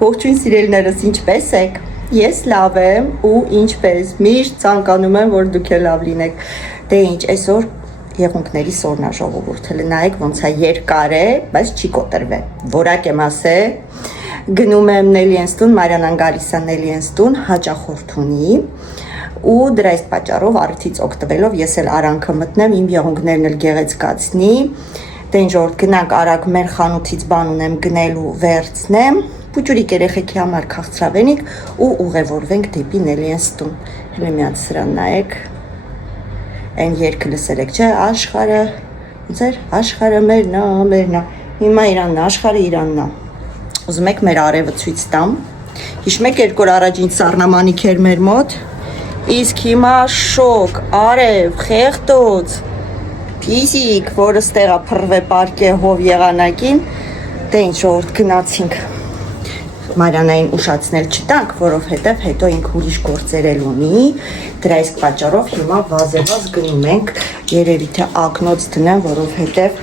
Ողջույն սիրելիներս, ինչպե՞ս եք։ Ես լավ եմ ու ինչպես միշտ ցանկանում եմ, որ դուք էլ լավ լինեք։ Դե ինչ, այսօր եղունգների սորն է ժողովուրդ, հələ նայեք ոնց է երկար է, բայց չի կոտրվել։ Որակ եմ ասել, գնում եմ Նելիենց տուն, Մարիանան գալիս է Նելիենց տուն, հաճախորդ ունի ու դրա այս պատճառով առիթից օգտվելով ես էլ արանքը մտնեմ, իմ եղունգներն էլ գեղեցկացնի։ Դե ինչ որ գնանք արագ մեր խանութից բան ունեմ գնելու վերցնեմ, փուճուրիկ երեխեքի համար քաղցրավենիք ու ուղևորվենք դեպի Նելիենց տուն։ Հələ մի հատ սրան նայեք։ Այն երգը լսել եք, չէ՞, աշխարհը, ոնց էր, աշխարհը մերն է։ Հիմա Իրանն է, աշխարհը Իրանն է։ Ուզում եք մեր արևը ցույց տամ։ Հիշում եք երկու օր առաջ ինչ սառնամանիք էր մեր մոտ։ Իսկ հիմա շոկ, արև, խեղտոց, փիզիկ, որը ստեղա փռվե պարկե հով եղանակին, դե ինչ որ գնացինք Մարիանային ուշացնել չտանք, որովհետև հետո ինքը ուրիշ գործեր էլ ունի, դրա իսկ պատճառով հիմա վազեվազ գնում ենք, երևի թե ակնոց դնեմ, որովհետև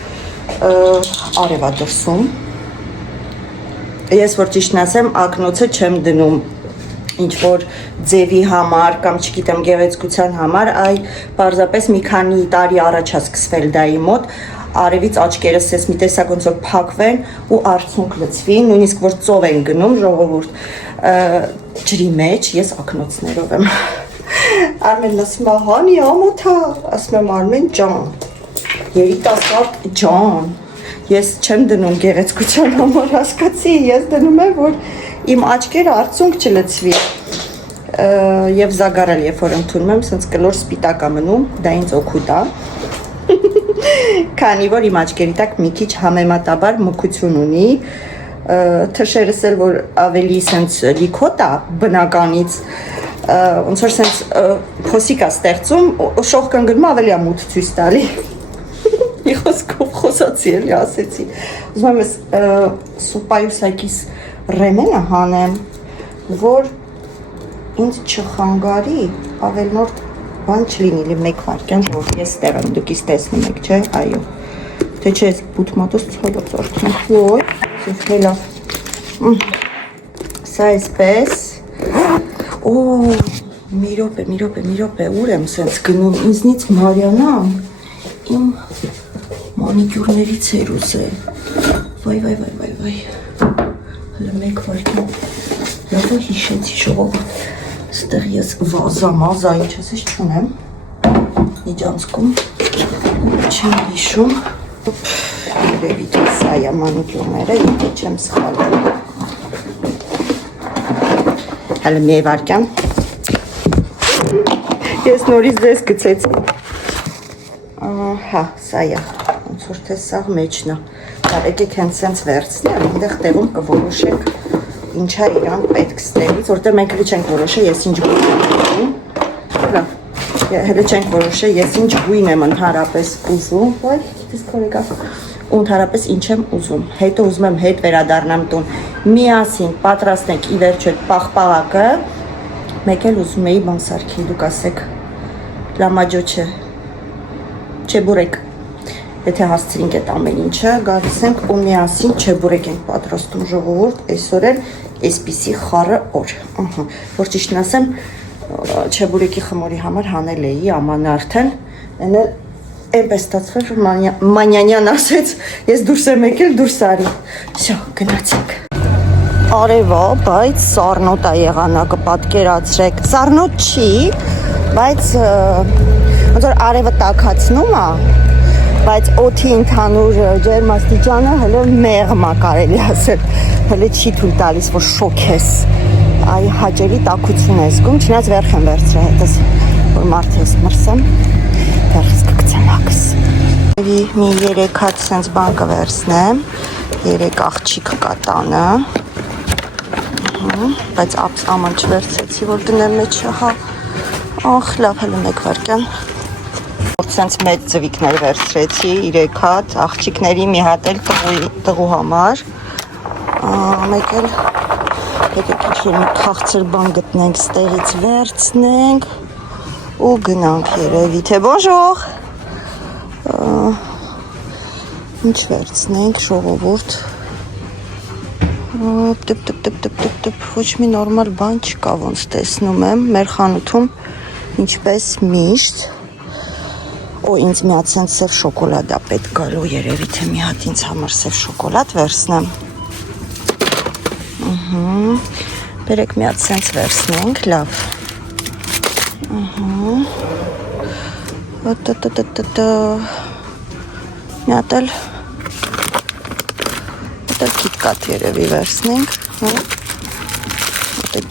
արևա դրսում։ Ես որ ճիշտն ասեմ, ակնոցը չեմ դնում ինչ որ ձևի համար կամ չգիտեմ գեղեցկության համար, այ պարզապես մի քանի տարի առաջ է սկսվել դա իմ մոտ, արևից աչքերս ես մի տեսակ ոնց որ փակվեն ու արցունք լցվի, նույնիսկ որ ծով են գնում ժողովուրդ ջրի մեջ, ես ակնոցներով եմ։ Արմենն ասում է, հանի ամոթա, ասում եմ Արմեն ջան, երիտասարդ ջան, ես չեմ դնում գեղեցկության համար, հասկացի, ես դնում եմ, որ իմ աչքերը արցունք չլցվի եւ զագարել, երբ որ ընդունում եմ, սենց կլոր սպիտակ է մնում, դա ինձ օգուտ է։ Քանի որ իմ աչքերի տակ մի քիչ համեմատաբար մուքություն ունի, թշերս էլ որ ավելի սենց լիքոտ է բնականից, ոնց որ սենց փոսիկ է ստեղծում, շող կնգնում ավելի է մութ ցույց տալի։ Մի խոսքով խոսացի էլի ասեցի։ Ուզում եմ ես սուպայուսակիս ռեմենը հանեմ, որ ինձ չխանգարի, ավելնորդ բան չլինի, մեկ վարկյան, որ ես տեղ եմ, դուք իս տեսնում եք, չէ, այո, թե չէ ես բութմատոս ծոլոց որդում, ոյ, ես հելավ, սա այսպես, մի րոպե, ուր եմ սենց գնում, ինձնից Մարիանան, իմ մանիկյուրներից էր ուզել, վայ, հլը մեկ վարկյան, լավը հիշեցի ժողովուրդ, ստեղ ես վազա, ինչ ասես չունեմ, իջանցքում, չեմ հիշում, երևի թե սա է մանիկյուրները, եթե չեմ սխալել, հələ մի վարկյան, ես նորից ձեզ գցեցի, հա, սա է, ոնց որ թե սաղ մեջն է, եկեք հենց սենց վերցնեմ, ինդեղ տեղում կորոշեք ինչ է իրան պետք ստեղից, որտեղ մենք հլի չենք որոշը, ես ինչ գույն եմ ուզում, հլի չենք որոշը, ես ինչ գույն եմ ընդհանրապես ուզում, ոյ, գիտես կորեկա, ու ընդհանրապես ինչ եմ ուզում, հետո ուզում եմ հետ վերադառնամ տուն, միասին պատրաստենք ի վերջո պաղպաղակը, մեկ էլ ուզում էի բան սարքի, դուք ասեք, լամաջո չէ բուրեք, եթե հասցրինք այդ ամեն ինչը, գալիս ենք ու միասին չեբուրեկ ենք պատրաստում ժողովուրդ, այսօր էլ այսպիսի խառը օր, որ ճիշտն ասեմ, չեբուրեկի խմորի համար հանել էի աման արդեն, են էլ այնպես ստացվել, որ Մանյանյան ասեց, ես դուրս եմ եկել, դուրս արի, վсё, գնացինք։ Արևա, բայց սառնոտ է եղանակը, պատկերացրեք, սառնոտ չի, բայց ոնց որ արևը տաքացնում է, բայց օդի ընդհանուր ջերմաստիճանը հələ մեղմ է կարելի ասել, հələ չի թույլ տալիս, որ շոքես, այ հաճելի տաքություն է զգում, չնայած վերք եմ վերցրել հետս, որ մարդ ես մրսեմ, վերքս կգցեմ հակս։ Մի 3 հատ սենց բան կվերցնեմ, 3 աղջիկ կա տանը, բայց աման չվերցեցի, որ դնեմ մեջը, հա, լավ, հələ մեկ վարկյան։ Սենց մեծ ձվիկներ վերցրեցի, 3 հատ, աղջիկների մի հատ էլ տղու համար, մեկ էլ եկեք մի քաղցր բան գտնենք, ստեղից վերցնենք ու գնանք երևի, թե բոնժուր, ինչ վերցնենք ժողովուրդ, Ոչ մի նորմալ բան չկա, ոնց տեսնում եմ, մեր խանութում ինչպես միշտ, ինձ մի հատ սենց սև շոկոլադա պետք գալու, երևի թե մի հատ ինձ համար սև շոկոլադ վերցնեմ, բերեք մի հատ սենց վերցնենք, լավ, մի հատ էլ կիտկատ երևի վերցնենք,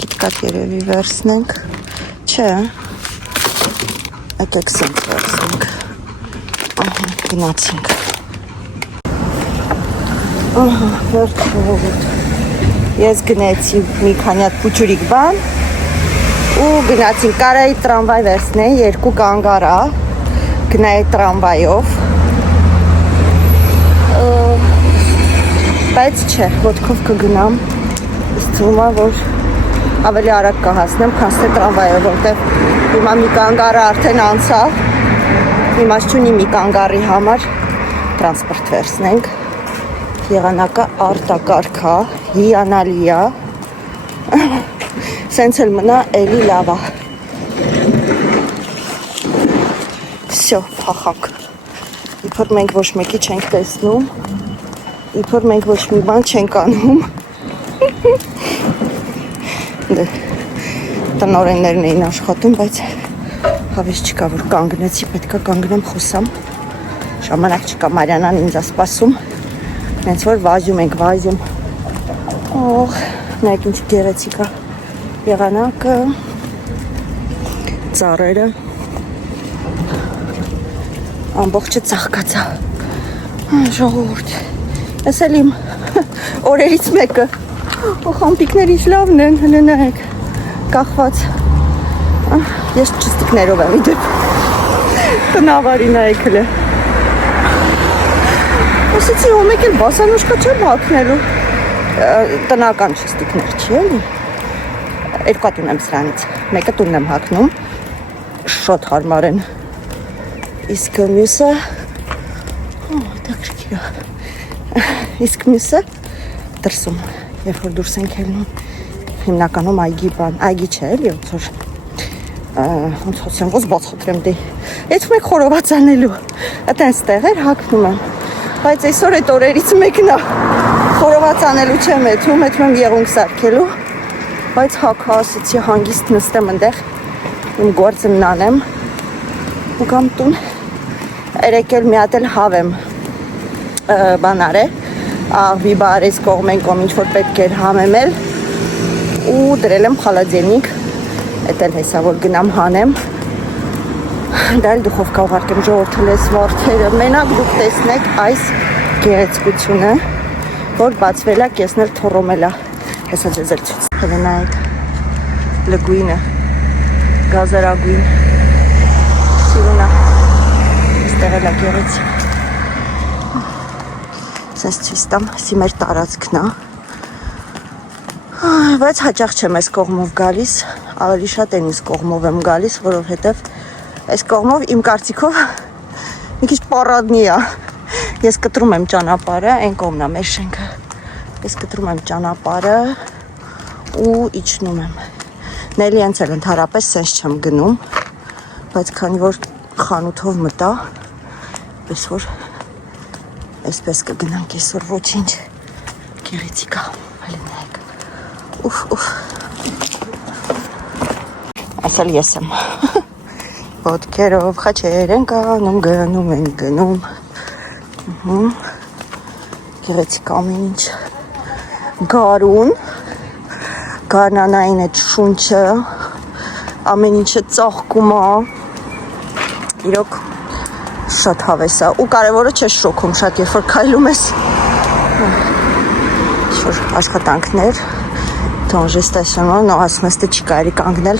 կիտկատ երևի վերցնենք, չէ, եկեք սենց վերցնենք, գնացինք, ես գնեցի մի քանի հատ փուչուրիկ բան ու գնացինք, կարայի տրամվայ վերցնեի, 2 կանգարա, գնայի տրամվայով, բայց չէ, ոտքով կգնամ, իսկ թվում է, որ ավելի արագ կհասնեմ, քան թե տրամվայով, որտեղ հիմա մի կանգարը արդեն անցավ, իմաստ չունի մի կանգարի համար տրանսպորտ վերցնենք, եղանակը արտակարգ է, հիանալի է, սենց էլ մնա էլի լավ է, վсё, փախանք, իբր մենք ոչ մեկի չենք տեսնում, իբր մենք ոչ մի բան չենք անում, տնօրեններն էին աշխատում, բայց հավես չկա, որ կանգնեցի, պետքա կանգնեմ խոսամ, ժամանակ չկա, Մարյանան ինձ է սպասում, հենց որ վազում ենք, վազում, նայեք ինչ գեղեցիկ է եղանակը, ծառերը, ամբողջը ծաղկացա, ժողովուրդ, ես էլ իմ օրերից մեկը, խամպիկներ ինչ լավն են, հլը նայեք, կախված, ես ճստիկներով եմ իդեպ, տնավարի նայեք հլը, ասեցի ու մեկ էլ բասանուշկա չեմ հակնելու, տնական ճստիկներ չի էլի, 2 հատ ունեմ սրանից, մեկը տունն եմ հակնում, շոտ հարմար են, իսկ մյուսը, իսկ մյուսը դրսում, երբ որ դուրս ենք ելնում, հիմնականում այգի բան, այգի չէ էլի, ոնց հոսեմ, ոնց բացատրեմ դե, այդ մեկ խորոված անելու, այդենց տեղեր հակնում եմ, բայց այսօր այդ օրերից մեկն է, խորոված անելու չեմ էթում, էթում եմ եղունգ սարքելու, բայց հակա ասեցի հանգիստ նստեմ ընդեղ, իմ գործը նանեմ, ու կամ տուն, երեկ էլ մի հատ էլ հավեմ բանար է, աղվի բարես կողմեն կոմ ինչ-որ պետք էր համեմել ու դրել եմ խալադենիկ, էտ էլ հեսա, որ գնամ հանեմ, դա էլ դուխովկա ուղարկեմ ժողորդուլես վարդերը, մենակ դուք տեսնեք այս գեղեցկությունը, որ բացվել է, կեսն էլ թորոմել է, հեսա ձեզ էլ ցույց կլնայեք, լգույնը, գազարագույն, սիրունա, ստեղ էլ է գեղեցիկ, սենց ցույց տամ, սի մեր տարածքն է, բայց հաճախ չեմ այս կողմով գալիս, ավելի շատ են իս կողմով եմ գալիս, որովհետև այս կողմով իմ կարծիքով մի քիչ պարադնի է, ես կտրում եմ ճանապարհը, այն կողմն է մեր շենքը, ես կտրում եմ ճանապարհը ու իջնում եմ, Նելի հենց էլ ընդհանրապես սենց չեմ գնում, բայց քանի որ խանութով մտա, պես որ այսպես կգնանք այսօր ոչինչ, գեղեցիկ է, հələ նայեք, ուֆ, ասել ես եմ, ոտքերով խաչեր ենք անում, գնում ենք գնում, գեղեցիկ ամեն ինչ, գարուն, գարնանային այդ շունչը, ամեն ինչը ծաղկում է, իրոք շատ հավես է, ու կարևորը չես շոքում շատ, երբ որ քայլում ես, ինչ-որ աշխատանքներ, տոնժե ստասյոնով, նո ասում ես թե չի կարելի կանգնել,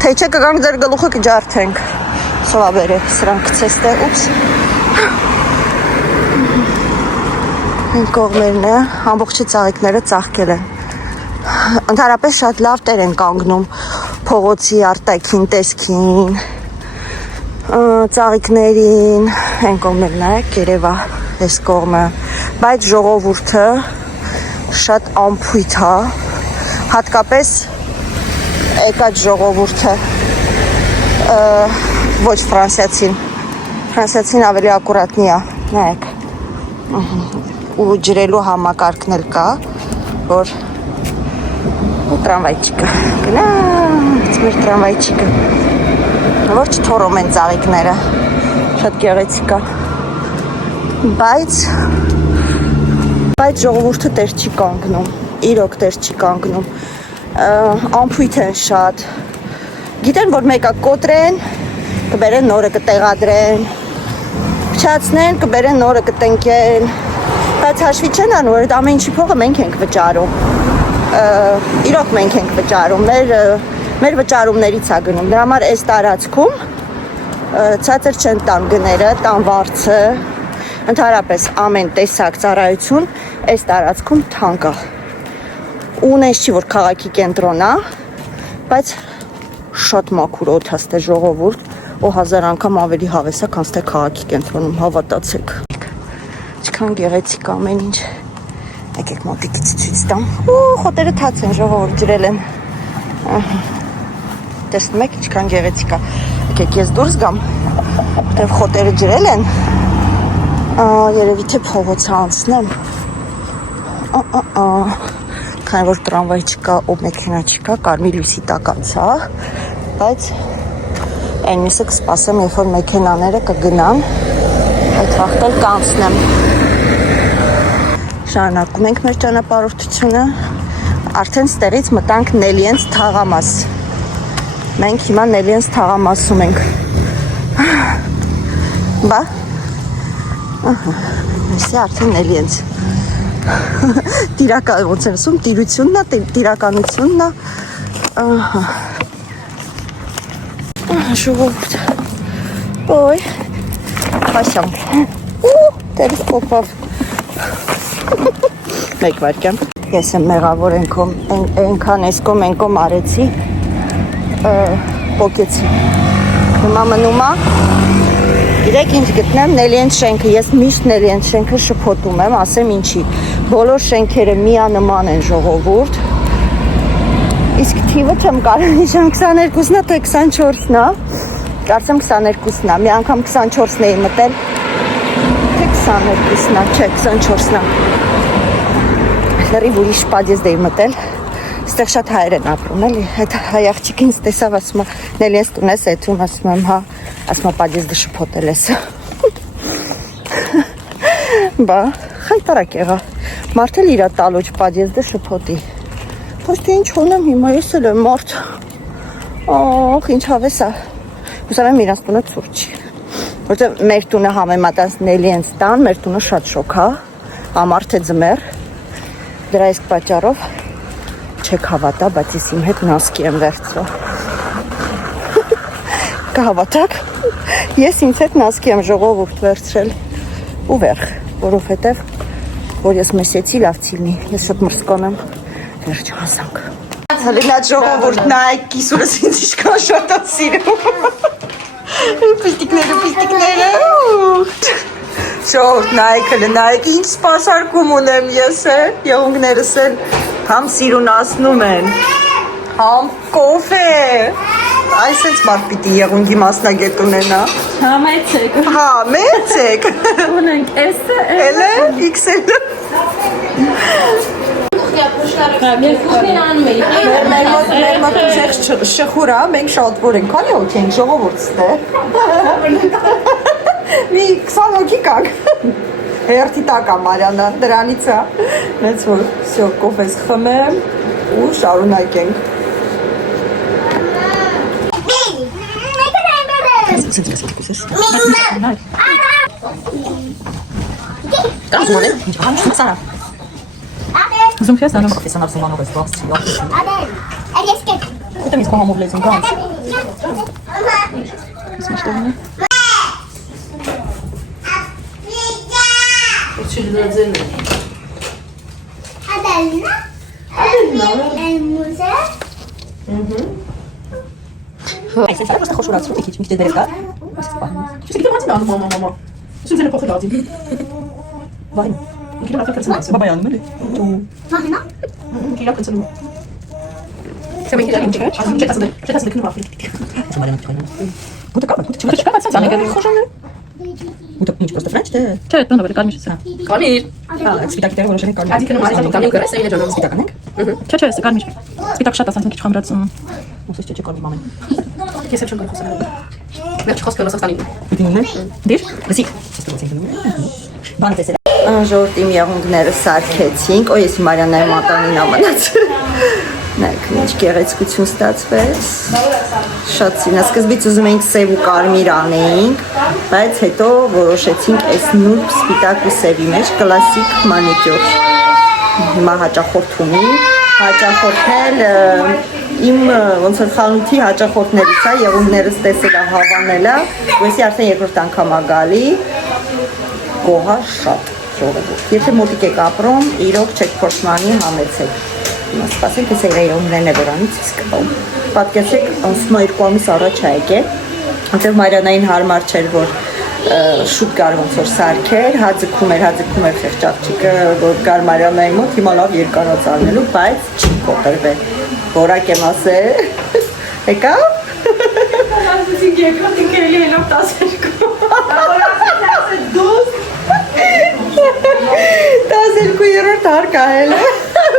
թե չէ կգանք ձեր գլուխը կջարդենք, սովաբեր է, սրանք կցես թե, ուպս, այն կողմերն է, ամբողջի ծաղիկները ծաղկել են, ընդհանրապես շատ լավ տեր են կանգնում փողոցի արտաքին տեսքին, ծաղիկներին, այն կողմերն է, կերևա այս կողմը, բայց ժողովուրդը շատ ամփույթ է, հատկապես եկած ժողովուրդը, ոչ ֆրանսիացին ավելի ակուրատնի է, նայեք, ու ջրելու համակարգն էլ կա, որ տրամվայչիկը, գնաց մեր տրամվայչիկը, որ չթորում են ծաղիկները, շատ գեղեցիկ է, բայց ժողովուրդը տեր չի կանգնում, իրոք տեր չի կանգնում, ամփույթ են շատ, գիտեն, որ մեկը կոտրեն, կբերեն նորը կտեղադրեն, փչացնեն, կբերեն նորը կտնկեն, բայց հաշվի չեն անում, որ ամեն ինչի փողը մենք ենք վճարում, իրոք մենք ենք վճարում, մեր վճարումներից է գնում, դրա համար այս տարածքում ցածր չեն տան գները, տան վարձը, ընդհանրապես ամեն տեսակ ծառայություն այս տարածքում թանկ է։ Ունես չի, որ քաղաքի կենտրոն է, բայց շատ մաքուր օդաստ է ժողովուրդ, ու 1000 անգամ ավելի հավես է, քան թե քաղաքի կենտրոնում, հավատացեք։ Ինչքան գեղեցիկ ամեն ինչ։ Եկեք մոտիկից ցույց տամ։ Ու խոտերը թաց են, ժողովուրդ ջրել են։ Տեսնում եք, ինչքան գեղեցիկ է։ Եկեք ես դուրս գամ, որտեղ խոտերը ջրել են։ Երևի թե փողոցը անցնեմ, քանի որ տրամվայ չկա, ու մեքենա չկա, կարմիր լույսի տակ անցա, բայց այն միսը կսպասեմ, երբ որ մեքենաները կգնան, այդ վաղտ էլ կանցնեմ։ Շարունակում ենք մեր ճանապարհորդությունը, արդեն ստեղից մտանք Նելիենց թաղամաս։ Մենք հիմա Նելիենց թաղամասում ենք։ Բա Այսի արդեն Նելիենց ոնց են ասում, տիրությունն է, տիրականությունն է ժողովուրդ ոյ պաշանք տերս կոպավ մեկ վարկյան ես եմ մեղավոր ենքան էսկոմ ենկոմ արեցի պոկեցի հիմա մնում է Իրեք ինչ գտնեմ Նելիենց շենքը, ես միշտ Նելիենց շենքը շփոթում եմ, ասեմ ինչի, բոլոր շենքերը միանման են ժողովուրդ, իսկ թիվը չեմ կարող նշեմ 22-ն է, թե 24-ն է, կարծեմ 22-ն է, մի անգամ 24-ն էի մտել, թե 22-ն է, չէ 24-ն է, լրիվ ուրիշ պադեզդ էի մտել, ստեղ շատ հայեր են ապրում, էլի, այդ հայ աղջիկը ինձ տեսավ, ասում է, Նելիենց տուն ես էթում, ասում եմ, հա, ասում է, պադեզդը շփոթել ես։ Բա, խայտարակ եղա, մարդ էլ իրա տալոջ պադեզդը շփոթի։ Ոչ թե ինչ հոնեմ հիմա, ես էլ եմ մարդ։ Ախ, ինչ հավես է։ Հուսամ եմ իրանց տունը ցուրտ չի։ Որտեղ մեր տունը համեմատած Նելիենց տան, մեր տունը շատ շոք է, ամառ թե ձմեռ։ Դրա իսկ պատճառով չեք հավատա, բայց ես իմ հետ նասկի եմ վերցրել։ Կհավատաք, ես ինձ հետ նասկի եմ ժողովուրդ վերցրել ու վերջ, որովհետև որ ես մեսեցի լավ ցիլնի, ես շատ մրսկոն եմ, վերջ հասանք։ Հալինատ ժողովուրդ նայեք, կիսուրս ինձ իշքան շատ է սիրում։ Պիստիկները, ժողովուրդ նայեք, հլնայեք, ինչ սպասարկում ունեմ ես է, եղունգներս են, համ սիրունասնում են, համ կոֆե, այսենց մարդ պիտի եղունգի մասնագետ ունենա։ Հա, մեծեք։ Հա, մեծեք։ Ունենք S-ը, L-ը, X-ը։ Մեր մոտ շխուր է, մենք շատ որ ենք, քանի հոգի ենք ժողովուրդ ստե։ Մի 20 հոգի կանք։ Հերթի տակ է Մարիանա, դրանից է։ Մեծ որ, всё, կոֆես խմեմ ու շարունակենք։ Կան մոդել, ինչ համ սարա։ Ուզում չես անում։ Ես անապ սմանով ես բաղցի։ Ես կետ։ Ուտեմ ես կոհամով լեզում կանց։ Ես միշտով ունի։ Մուզե։ Այս է просто խոշորացրու տիքիչ միշտ դերել կա։ Չգիտեմ ոնց անում մամա։ Շուտ էլ փոխել ադի։ Վայ։ Գիրը ակացնում է, բաբայանում էլի։ Ու Մամա։ գիրը ակացնում է։ Սա մենք ինչ է։ Չտասը դեքնու վախի։ Բուտը կապ, բուտը չկա, բայց ցանկ է։ Խոշորն է։ Բուտը ինչ просто Ֆրանչ թե։ Չէ, տոնը վեր կարմիր է։ Կարմիր։ Սպիտակի դերը որոշել կարմիր։ Ադի կնոմ արի կարմիր գրես այլ ջանոց սպիտակն է։ Չէ, կարմիր։ Սպիտակ շատ ասանք քիչ խամրած։ Ոսից չէ կարմիր մամեն։ Ես եմ չգործել։ Վերջ խոսքը Ռուսաստանի։ Դինն է։ Դիր։ Լսի։ Բան տեսել։ Ժողովրդի միաղունգները սարքեցինք։ Օ, ես Մարիանայի մատանին ամնացել։ Նայեք, ինչ գեղեցկություն ստացվեց։ Շատ սիրուն։ Սկզբից ուզում էինք սև ու կարմիր անեինք, բայց հետո որոշեցինք այս նուրբ սպիտակ ու սևի մեջ կլասիկ մանիկյուր։ Հիմա հաճախորդ ունի։ Հաճախորդն էլ իմ ոնց որ խանութի հաճախորդներից է, եղունգներս տեսել է, հավանել է, որովհետեւ արդեն երկրորդ անգամ է գալի։ Գոհա շատ ժողովուրդ։ Եթե մոտիկ եք ապրում, իրոք չեք փոշմանի համեցեք։ Սպասենք, թե սեյրայի ողներն է որանից սկպում։ Պատկերացեք, անցնում է 2 ամիս առաջ է եկել, այնտեղ Մարիանային հարմար չէր, որ շուտ գար ոնց որ սարքեր, հաձգում էր խեղճաղջիկը, որ գար Մարիանայի մոտ, հիմա լավ երկարած արնելու, բայց չի կոտրվել։ Որակ եմ ասել, եկա։ Ասեցինք երկրորդ ինքելի էլով 12-րդ հարկ ահել է,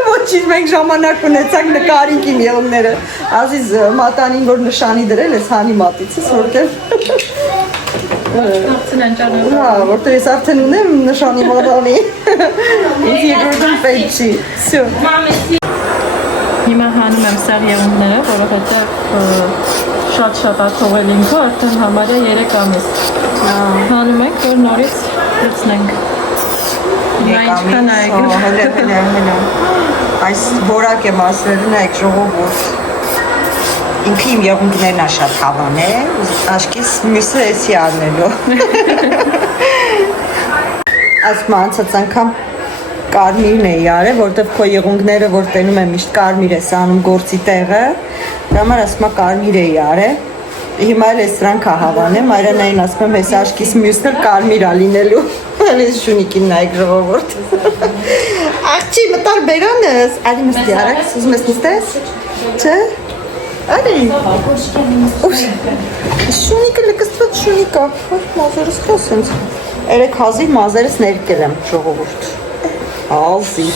ոչինչ մենք ժամանակ ունեցանք նկարինք իմ եղունները, ազիզ մատանին, որ նշանի դրել ես հանի մատիցս, որտև որտև ես արդեն ունեմ նշանի մատանի, ինձ երկրորդն պետք չի, սյո։ Հիմա հանում եմ սաղ եղունները, որովհետև շատ աթողել ինքը, արդեն համարյա 3 ամիս։ Հանում ենք, որ նորից լցնենք։ Այս որակ եմ ասել, նայեք ժողովուրդ, ինքը իմ եղունգներն է շատ հավանել, աշկիս մյուսը էսի արնելու։ Ասում անցած անգամ կարմիրն էի արել, որտև քո եղունգները, որ տենում եմ միշտ կարմիր ես անում գործի տեղը, դրա համար ասում եմ կարմիր էի արել, հիմա էլ ես սրանք հավանեմ, Մարիանային ասում եմ հեսա աշկիս մյուսն էլ կարմիր է լինելու, ես շունիկին նայեք ժողովուրդ։ Աղջի մտար բերանս, արի մստի արաքս, ուզում ես նստես, չէ, արի, շունիկը լկստված շունիկա, մազերս խոսենց, երեք հազիվ մազերս ներկել եմ ժողովուրդ, հազիվ,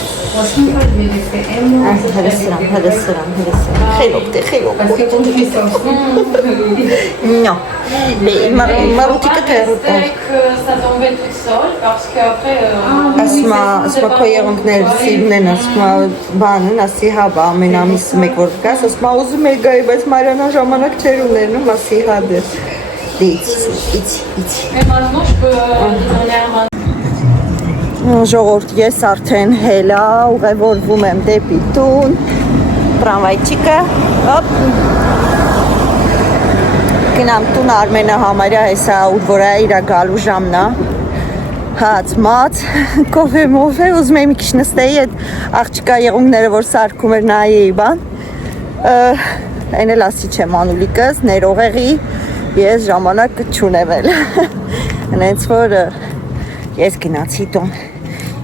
հրսրան, խելոք դե, խելոք, նո, մարութիկը թերուտ է, ասմա քո եղունգներ սիրուն են, ասմա բանն, ասի հա բա ամեն ամիս մեկ որ կաս, ասմա ուզում է գայի, բայց Մարիանան ժամանակ չեր ուներնում, ասի հա դե, իցի։ Ժողովուրդ, ես արդեն հելա, ուղևորվում եմ դեպի տուն, տրամվայչիկը, հոպ, գնամ տուն Արմենը համարյա հեսա ուր որ է իրա գալու ժամն է, հաց մաց, կոֆե մոֆե, ուզում եմ մի քիչ նստեի այդ աղջիկա եղունգները որ սարքում էր նայեի բան, այն էլ ասի չեմ անուլիկս, ներողեղի, ես ժամանակ չունեմ էլ, հենց որ ես գնացի տուն,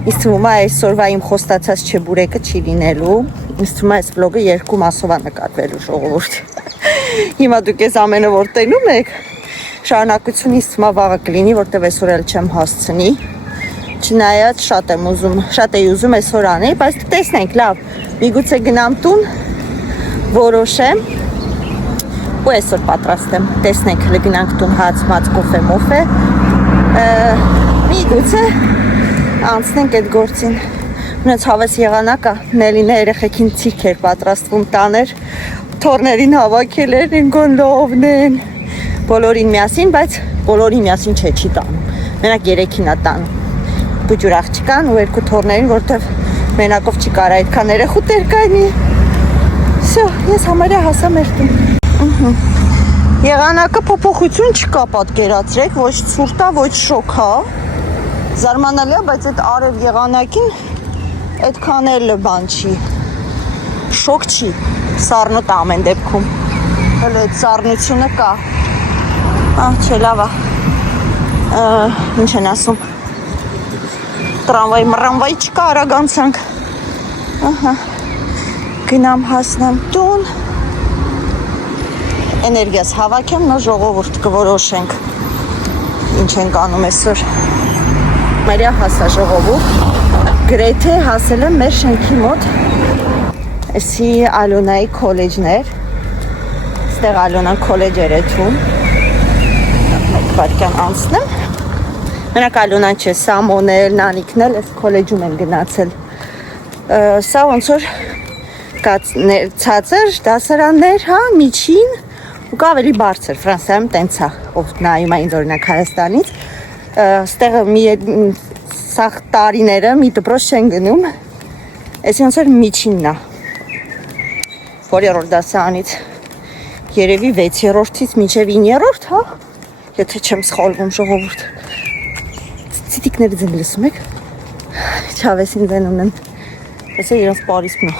ինձ թվում է այսօրվա իմ խոստացած չբուրեկը չի լինելու, ինձ թվում է այս վլոգը 2 մասով է նկատվելու ժողովուրդ, հիմա դուք ես ամենը որ տենում եք, շարունակություն ինձ թվում է վաղը կլինի, որտև այսօր էլ չեմ հասցնի, չնայած շատ էի ուզում այսօր անել, բայց տեսնենք լավ, միգուցե գնամ տուն, որոշեմ, ու այսօր պատրաստ եմ, տեսնենք գնանք տուն հաց մաց կոֆե մոֆե, միգուցե անցնենք այդ գործին, ունեց հավես եղանակա, Նելինը երեխեքին ցիրք էր պատրաստվում տաներ, թորներին հավաքել էր, ինքոն լովն են, բոլորին միասին, բայց բոլորին միասին չի տանում, մենակ 3-ին է տանում, բուջուր աղջիկան ու 2 թորներին, որտև մենակով չի կարա այդքան երեխու տեր կայնի, սյո, ես համարյա հասա մեր տուն, եղանակը փոփոխություն չկա պատկերացրեք, ոչ ցուրտ է, ոչ շոք է, զարմանալի է, բայց այդ արև եղանակին այդքան էլ բան չի, շոկ չի, սառնոտ ամեն դեպքում, հələ այդ սառնությունը կա, չէ լավ է, ինչ են ասում, տրամվայ չկա, արագ անցանք։ Ահա։ Գնամ հասնեմ տուն։ Էներգիաս հավաքեմ, նոր ժողովուրդ կորոշենք։ Ինչ ենք անում այսօր։ Մերիա հասա ժողովուրդ։ Գրեթե հասել եմ մեր շենքի մոտ։ Էսի Ալոնայի քոլեջներ։ Ստեղ Ալոնան քոլեջ էր էթում։ Մեկ վայրկյան անցնեմ։ Մենակ Ալոնան չէ, Սամոնել, Նանիկն էլ այս քոլեջում են գնացել։ Սա ոնց որ ցածր դասարաններ, հա, միջին ու ավելի բարձր Ֆրանսիայում տենց է, ով նայում է ինձ օրինակ Հայաստանից, ստեղը մի սաղ տարիները մի դպրոց չեն գնում, այս ոնց որ միջինն է, 4-րդ դասարանից երևի 6-րդից մինչև 9-րդ, հա, եթե չեմ սխալվում ժողովուրդ, ցիտիկները ձեն լսում եք, Չավեսին ձեն ունեն, ես է իրենց պարիսմն է,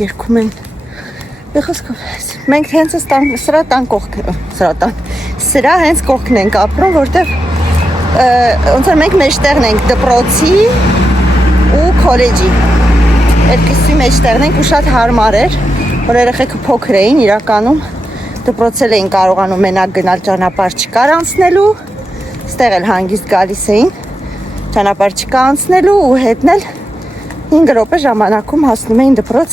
երկում են բեղոսկով մենք հենց սրա տան կողքն սրա հենց կողքն ենք ապրում, որտեղ ոնց որ մենք մեջտեղն ենք դպրոցի ու քոլեջի երկուսի մեջտեղն ենք ու շատ հարմար էր, որ երեխեքը փոքր էին, իրականում դպրոցել էին կարողանում մենակ գնալ, ճանապարհ չկար անցնելու, ստեղ էլ հանգիստ գալիս էին, ճանապարհ չկա անցնելու ու հետնել 5 րոպե ժամանակում հասնում էին դպրոց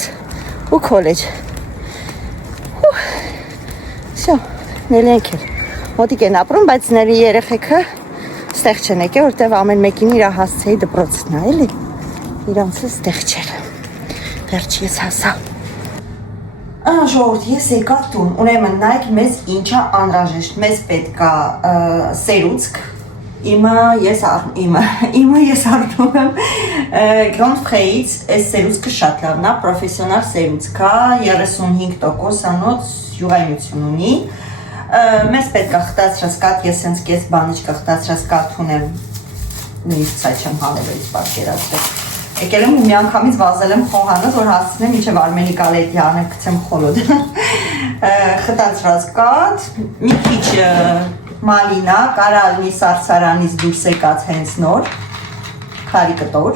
ու քոլեջ։ Всё, նելենք էլ։ Մոտիկ են ապրում, բայց ների երեխեքը ստեղ չեն եկել, որտեղ ամեն մեկին իր հասցեի դպրոցն է, էլի։ Իրանցը ստեղ չէր։ Վերջ ես հասա։ Ժողովուրդ, ես եկա տուն, ուրեմն նայեք մեզ ինչա անհրաժեշտ, մեզ պետք է սերուցք, իմը ես առնում եմ Grandfreyից, այս սերուցքը շատ լավն է, պրոֆեսիոնալ սերուցք է, 35% անոց յուղայնություն ունի, մեզ պետք է խտացրած կաթ, ես հենց կես բանիչկա խտացրած կաթ ունեմ, նույնիսկ ցայ չեմ հանելից պատկերացրել, եկել եմ ու մի անգամից վազել եմ խոհանոց, որ հասցնեմ մինչև Արմենի Կալետյանը գցեմ խոլոդ, խտացրած կաթ, մի քիչ մալինա, կարա լինի սարսարանից դուրս եկած հենց նոր, քարի կտոր,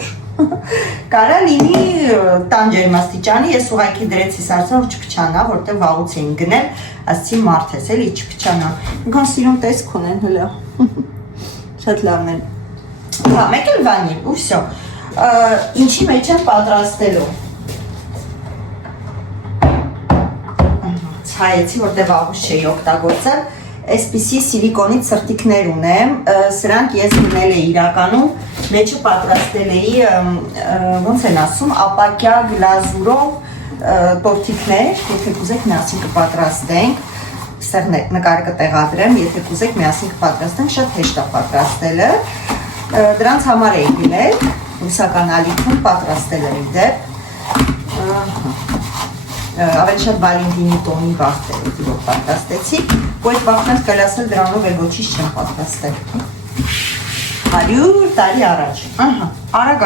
կարա լինի տանջերմաստիճանի, ես ուղղակի դրեցի սարսան, որ չփչանա, որտեղ վաղուց էին գնել, ասացի մարդ ես էլի չփչանա, ինքան սիրուն տեսք ունեն հլա, շատ լավն են, հա, մեկ էլ վանիլ, ու վսյո, ինչի մեջ են պատրաստելու, ցայեցի, որտեղ վաղուց չէի օգտագործել, այսպիսի սիլիկոնից սրտիկներ ունեմ, սրանք ես գնել էի իրականում, մեջը պատրաստել էի, ոնց են ասում, ապակյա գլազուրով տորտիկներ, եթե կուզեք միասին կպատրաստենք, ստեղ նկարը կտեղադրեմ, եթե կուզեք միասին կպատրաստենք, շատ հեշտ է պատրաստելը, դրանց համար էի գնել, ռուսական ալիքում պատրաստել էի դեպ, ավելի շատ Վալենտինի տոնի վախտերով որ պատրաստեցի, ու այդ վախտենց կլասել դրանով էլ ոչինչ չեմ պատրաստել։ 100 տարի առաջ, արագ,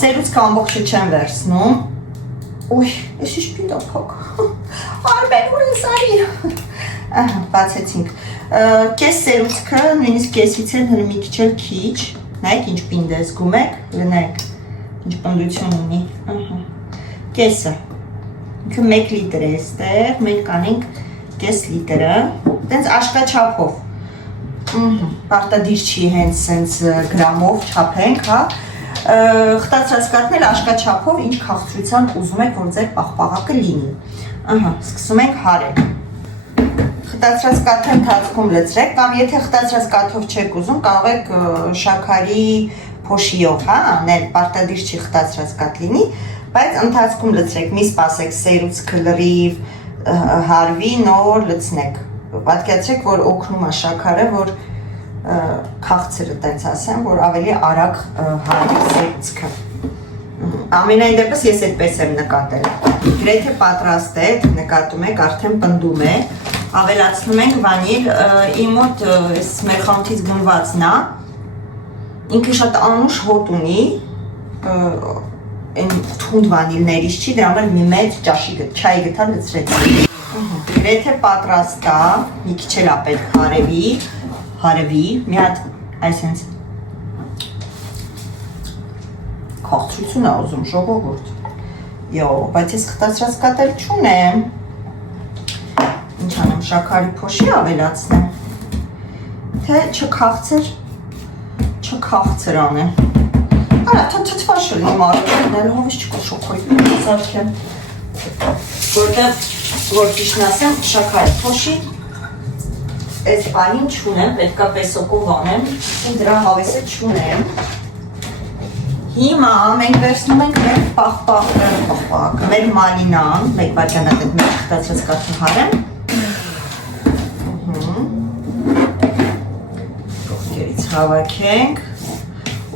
սերուցքը ամբողջը չեմ վերցնում, ուй, ես ինչ պինդ ապոք, Արմեն ուր ես արի, բացեցինք, կես սերուցքը, նույնիսկ կեսից են հրը մի քիչ էլ քիչ, նայեք ինչ պինդ է զգում եք, լնայեք, ինչ պնդություն ունի, կեսը, ինքը 1 լիտր է ստեղ, մենք կանենք կես լիտրը, տենց աշկաչափով, պարտադիր չի հենց սենց գրամով չափենք, հա, խտացրած կաթն էլ աշկաչափով ինչ քաղցրության ուզում եք, որ ձեր պաղպաղակը լինի, սկսում ենք հարել, խտացրած կաթը ընթացքում լցրեք, կամ եթե խտացրած կաթով չեք ուզում, կարող եք շաքարի փոշիով, հա, անել, պարտադիր չի խտացրած կաթ լինի, բայց ընթացքում լցրեք, մի սպասեք սերուցքը լրիվ, հարվի, նոր լցնեք, պատկերացրեք, որ օգնում է շաքարը, որ քաղցրը տենց ասեմ, որ ավելի արագ հարվի սերուցքը, ամենայն դեպս ես այդպես եմ նկատել, գրեթե պատրաստ է, նկատում եք, արդեն պնդում է, ավելացնում ենք վանիլ, իմ մոտ մեր խանութից գնվածն է, ինքը շատ անուշ հոտ ունի, թունդ վանիլներից չի, դրա համար մի մեծ չայի գտա լցրեցի, գրեթե պատրաստ է, մի քիչ էլ է պետք հարևի, հարևի, մի հատ այսենց քաղցրություն է ուզում ժողովուրդ։ Յո, բայց ես խտացրած կատել չունեմ։ Ինչ անեմ, շաքարի փոշի ավելացնեմ, թե չքաղցր անեմ։ Արա, թթվաշը լինի մարդ, նայլ հովից չկոր շոքորի սարքեմ, որտեղ, որ ճիշտն ասեմ, շաքարի փոշի այս պահին չունեմ, պետքա պեսոկով անեմ, դրա հավեսը չունեմ։ Հիմա մենք վերցնում ենք մեր պաղպաղը, մեր մալինան, մեկ բաժանատ այդ մեր խտացրած կաթը հարեմ։ Կողքերից հավաքենք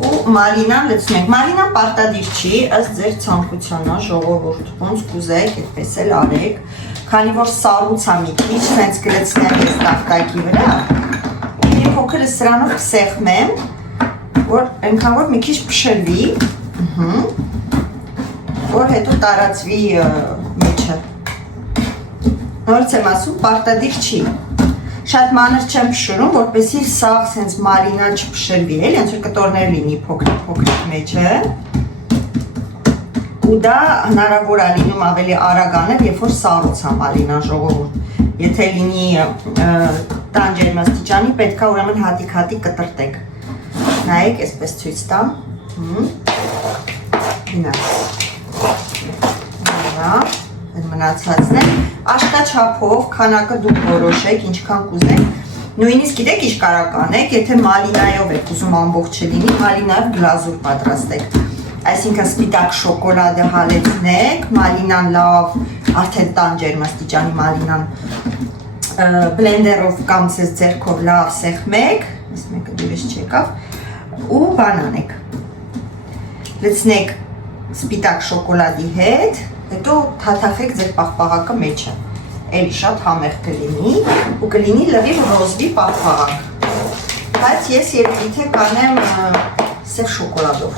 ու մալինան լցնենք։ Մալինան պարտադիր չի, ըստ ձեր ցանկությանա ժողովուրդ, ոնց կուզեք, այդպես էլ արեք, քանի որ սառույց է մի քիչ, հենց կլցնեմ ես տախտակի վրա, մի փոքր սրանով կսեղմեմ, որ այնքան որ մի քիչ փշրվի, որ հետո տարածվի մեջը։ Նորից եմ ասում, պարտադիր չի։ Շատ մանր չեմ փշրում, որպեսզի սաղ սենց մարինա չփշրվի, էլ ոնց որ կտորներ լինի փոքրիկ մեջը։ Ու դա հնարավոր է լինում ավելի արագ անել, երբ որ սառույց է մարինան ժողովուրդ։ Եթե լինի տան ջերմաստիճանի, պետք է ուրեմն հատիկ կտրտեք։ Նայեք, այսպես ցույց տամ։ Այդ մնացածն է, աշտաչափով, քանակը դուք որոշեք, ինչքան կուզեք, նույնիսկ գիտեք ինչ կարող անեք, եթե մալինայով եք ուզում ամբողջը լինի, մալինայով գլազուր պատրաստեք, այսինքն սպիտակ շոկոլադը հալեցնեք, մալինան լավ, արդեն տան ջերմաստիճանի մալինան բլենդերով կամ ձեզ ձեռքով լավ սեղմեք, այս մեկը դուրս չեկավ, ու բան անեք, լցնեք սպիտակ շոկոլադի հետ, հետո թաթախեք ձեր պաղպաղակը մեջը, էլի շատ համեղ կլինի ու կլինի լրիվ ռոզվի պաղպաղակ, բայց ես երևի թե կանեմ սև շոկոլադով։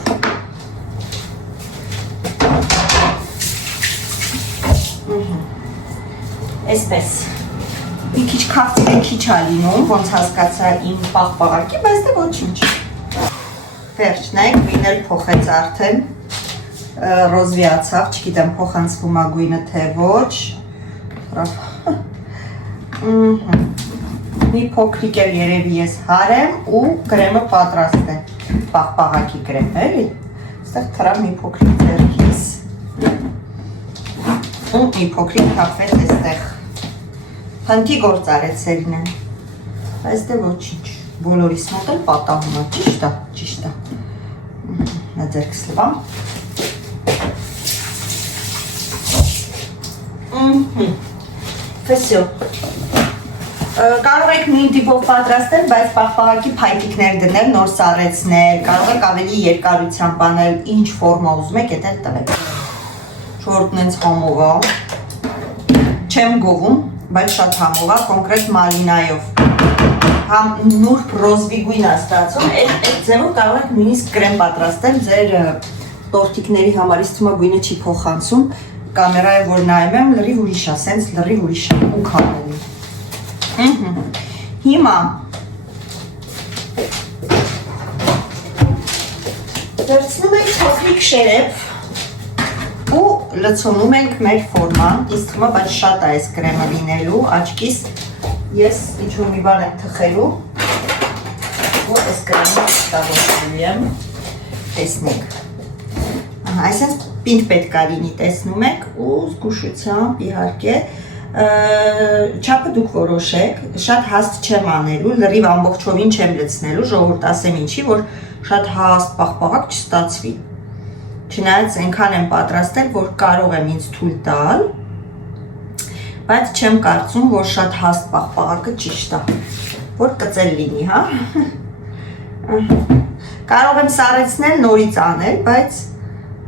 Այսպես, մի քիչ քաղցրի քիչ է լինում, ոնց հասկացա իմ պաղպաղակի, բայց դե ոչինչ։ Վերջն եք, գույն էլ փոխեց արդեն, ռոզվիացավ, չգիտեմ փոխանցվում է գույնը թե ոչ, մի փոքրիկ էլ երևի ես հարեմ ու կրեմը պատրաստ է, պաղպաղակի կրեմ, էլի, ստեղ թրավ մի փոքրիկ ձեռքիս ու մի փոքրիկ թափվեց այստեղ, հնդի գործ արեց Սերինեն, բայց դե ոչինչ, բոլորիս մոտ էլ պատահում է, ճիշտ է, նա ձեռքս լվամ, Վեսյո, կարող եք նույն տիպով պատրաստել, բայց պաղպաղակի փայտիկներ դնել, նոր սառեցնել, կարող եք ավելի երկարությամբ անել, ինչ ֆորմա ուզում եք, էդ էլ տվեք։ Շորտն հենց համով է, չեմ գովում, բայց շատ համով է, կոնկրետ մալինայով, համ նուրբ ռոզվի գույն է ստացում, այդ ձևով կարող եք նույնիսկ կրեմ պատրաստել, ձեր տորտիկների համար իսկ թվում է գույնը չի փոխանցում, կամերայով որ նայում եմ, լրիվ ուրիշ է, սենց լրիվ ուրիշ է, ու քամելի։ Հիմա վերցնում ենք փոքրիկ շերեփ ու լցոնում ենք մեր ֆորման, իսկ հիմա բայց շատ է այս կրեմը լինելու, աչքիս ես ինչ-որ մի բան եմ թխելու ու այս կրեմը ստավորելու եմ, տեսնենք։ Այսինքն պինդ պետք է լինի, տեսնում եք ու զգուշությամբ իհարկե չափը դուք որոշեք, շատ հաստ չեմ անելու, լրիվ ամբողջովին չեմ լցնելու, ժողովուրդ ասեմ ինչի, որ շատ հաստ պաղպաղակ չստացվի։ Չնայած այնքան եմ պատրաստել, որ կարող եմ ինձ թույլ տալ, բայց չեմ կարծում, որ շատ հաստ պաղպաղակը ճիշտ է, որ կծել լինի, հա։ Կարող եմ սառեցնել, նորից անել, բայց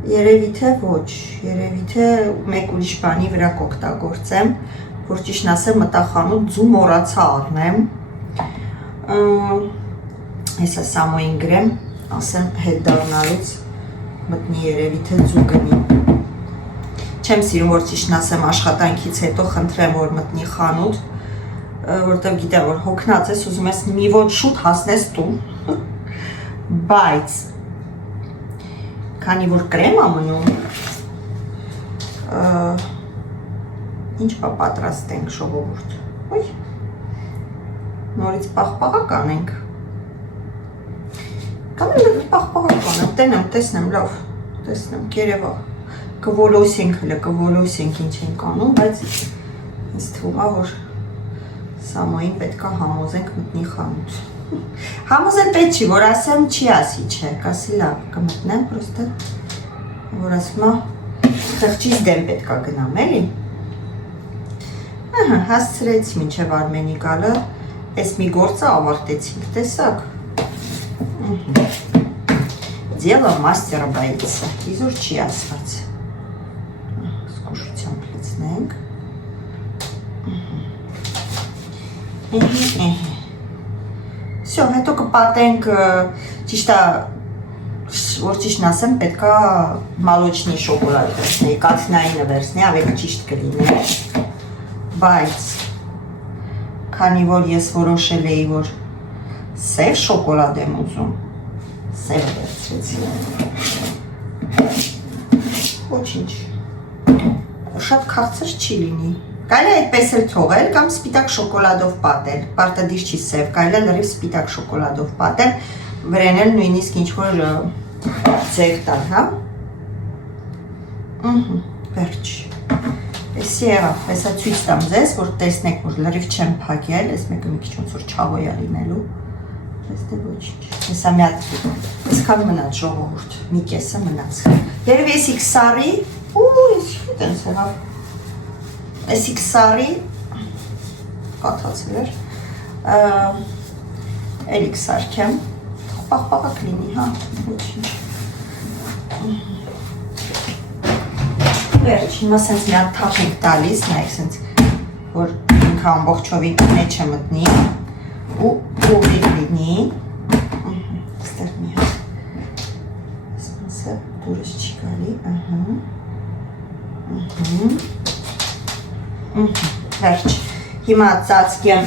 երևի թե ոչ, երևի թե մեկ ուրիշ բանի վրա կօգտագործեմ, որ ճիշտն ասեմ մտախանութ ձու մոռացա առնեմ, հեսա Սամոյին գրեմ, ասեմ հետ դառնալուց մտնի երևի թե ձու գնի, չեմ սիրում որ ճիշտն ասեմ աշխատանքից հետո խնդրեմ որ մտնի խանութ, որտեղ գիտեմ, որ հոգնած ես, ուզում ես մի ոչ շուտ հասնես տուն, բայց քանի որ կրեմ ամնում, ինչ պատրաստենք ժողովուրդ, նորից պաղպաղակ անենք, կամ էլ պաղպաղակ անեմ, տեսնեմ, լավ, տեսնեմ, կերևա, կվոլոսենք ինչ ենք անում, բայց ինձ թվում է, որ Սամոյին պետքա համոզենք մտնի խանութ։ Համոզել պետք չի, որ ասեմ չի ասի չէ, կասի լավ, կմտնեմ պրոստը, որ ասում է խղճից դեմ պետքա գնամ, էլի։ Հասցրեցի մինչև Արմենի գալը, ես մի գործը ավարտեցինք, տեսակ։ Ձելը մաստերը բայիցը, իզուր չի ասված։ Սկուշությամբ լեցնենք։ Всё, հետո կպատենք, ճիշտ է, որ ճիշտն ասեմ, պետքա մալոչնի շոկոլադ վերցնեի, կաթնայինը վերցնեի, ավելի ճիշտ կլիներ, բայց քանի որ ես որոշել էի, որ սև շոկոլադ եմ ուզում, սևը վերցրեցի, ոչինչ, շատ քաղցր չի լինի, կարելի է այդպես էլ թողել կամ սպիտակ շոկոլադով պատել, պարտադիր չի սև, կարելի է լրիվ սպիտակ շոկոլադով պատել, վրան էլ նույնիսկ ինչ-որ ձև տալ, հա? Վերջ, էսի եղավ, հեսա ցույց տամ ձեզ, որ տեսնեք, որ լրիվ չեմ փակել, ես մեկը մի քիչ ոնց որ չավոյա լինելու, տեսնեք ոչինչ, հեսա մի հատ, այսքան մնաց ժողովուրդ, մի կեսը մնաց, երևի էսի քսարի, ես տենց եղավ, էսի քսարի, կաթացել էր, էլի քսարքեմ, պաղպաղակ լինի, հա, ոչինչ, վերջ, հիմա սենց մի հատ թափ ենք տալիս, նայեք սենց, որ ինքը ամբողջովին մեջը մտնի ու ուղիղ լինի, ստեղ մի հատ, սպանսը դուրս չի գալի, վերջ, հիմա ծածկեմ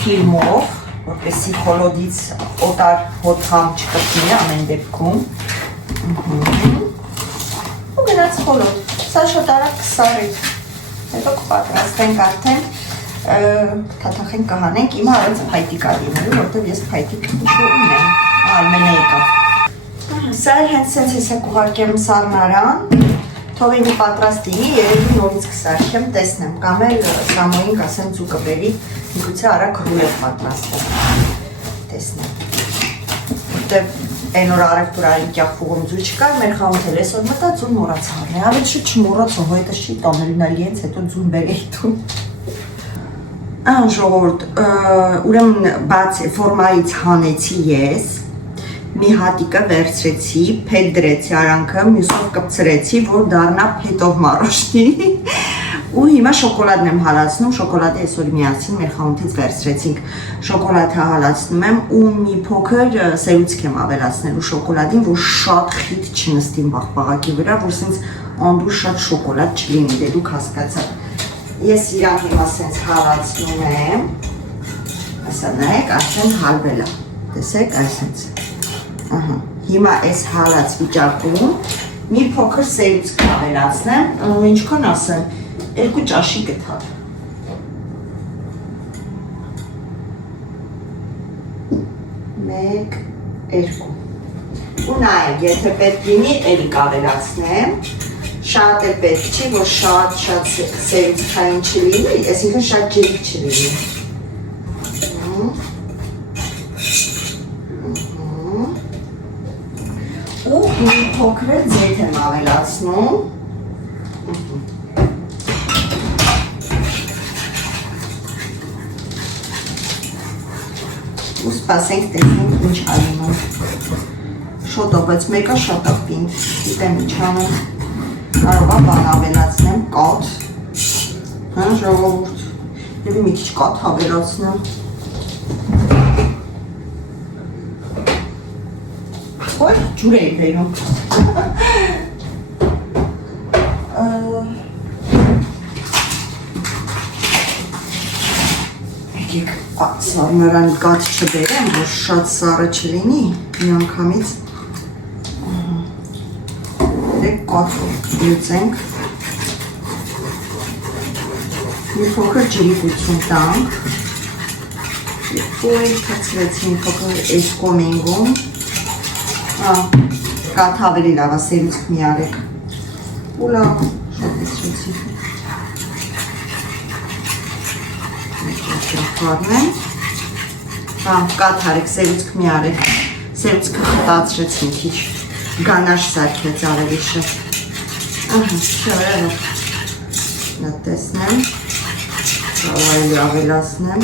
ֆիլմով, որպեսի խոլոդից օտար հոտ համ չկրտնի ամեն դեպքում, ու գնաց խոլոդ, սա շատ արագ կսարի, հետո կպատրաստենք արդեն, կթաթախենք կհանենք, իմը առանց փայտիկ ալինելու, որտև ես փայտիկ ուշու ունեմ, Արմենը եկավ։ Սա էլ հենց սենց ես է կուղարկեմ սարնարան, թողինի պատրաստի, երևի նորից կսարքեմ, տեսնեմ, կամ էլ Սամոյին կասեմ ձուկը բերի, միգուցե արագ ռուլետ պատրաստեմ, տեսնեմ, որտև այն որ արագտուրային կյախվուղում ձու չկար, մեր խանութել ես որ մտա ձուն մորացար է, ավելի շուտ չմորացող, հետը չի տանելնալի ենց հետո ձուն բերեի տուն։ Ժողորդ, ուրեմն բաց ֆորմայից հանեցի ես, մի հատիկը վերցրեցի, փետ դրեցի արանքը, մյուսով կպցրեցի, որ դառնա փետով մարոշնի ու հիմա շոկոլադն եմ հալացնում, շոկոլադը այսօր միացին մեր խանութից վերցրեցինք, շոկոլադը հալացնում եմ ու մի փոքր սերուցք եմ ավելացնելու շոկոլադին, որ շատ խիտ չնստին բաղբաղակի վրա, որ սենց անդուր շատ շոկոլադ չլինի, դե դուք հասկացաք։ Ես իրան հիմա սենց հալացնում եմ, ասա նայեք, արդեն հալվել է, տեսեք, այսենց, հիմա այս հալած վիճակում մի փոքր սերուցք ավելացնեմ, ինչքան ասեմ, 2 ճաշի գթալ։ Մեկ, 2։ Ու նայեք, եթե պետք լինի, էլի կավելացնեմ, շատ էլ պետք չի, որ շատ սերուցքային չլինի, այսինքն շատ ջերիկ չլինի։ Ու մի փոքր ձեթ եմ ավելացնում։ Ու սպասենք տեսնենք ինչ ալիմը։ Շոտով, բայց մեկը շատ աղպինդ, գիտեմ ինչ անեմ, կարողա բան ավելացնեմ, կաթ, ժողովուրդ, և մի քիչ կաթ ավելացնեմ։ Որ ջուր էի բերում։ Սարմարան կաթ չբերեմ, որ շատ սառը չլինի, մի անգամից դեք կաթով լուծենք, մի փոքր ջրիկություն տանք, ու թացրեցին փոքր էսկոմենգում, կաթ ավելի լավ է, սերուցք մի արեք, ու լավ շատ էսրեցին, Պարնեմ, կաթ արեք, սերուցք մի արեք, սերուցքը խտացրեց մի քիչ, գանաշ սարքեց ավելի շատ, շարերը, նա տեսնեմ, ավելի ավելացնեմ,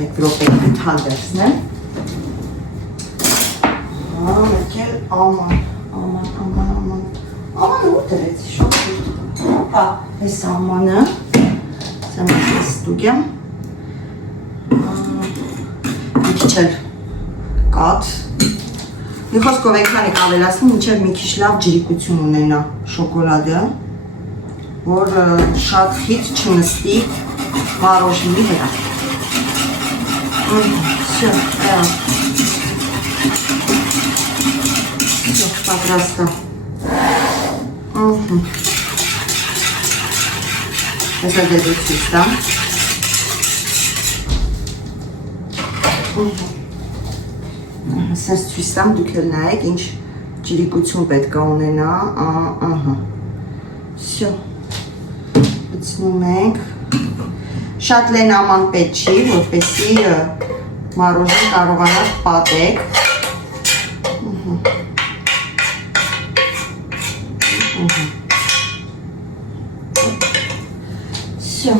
մեկ րոպեի թանդերսնեմ, մեկ էլ աման ու դրեցի շատ հա, ես ամանը, Սամակես ստուգեմ, մի քիչ էլ կաթ, մի խոսքով եկան եք ավելացնում, մինչև մի քիչ լավ ջրիկություն ունենա շոկոլադը, որ շատ խիտ չնստի մարոժինի վրա։ Всё, պատրաստ է։ Հեսա դեդուց ցույց տամ։ Սենց ցույց տամ, դուք էլ նայեք, ինչ ջրիկություն պետք է ունենա, Всё, լցնում ենք, շատ լեն աման պետք չի, որպեսզի մարոժին կարողանաք պատեք, Всё.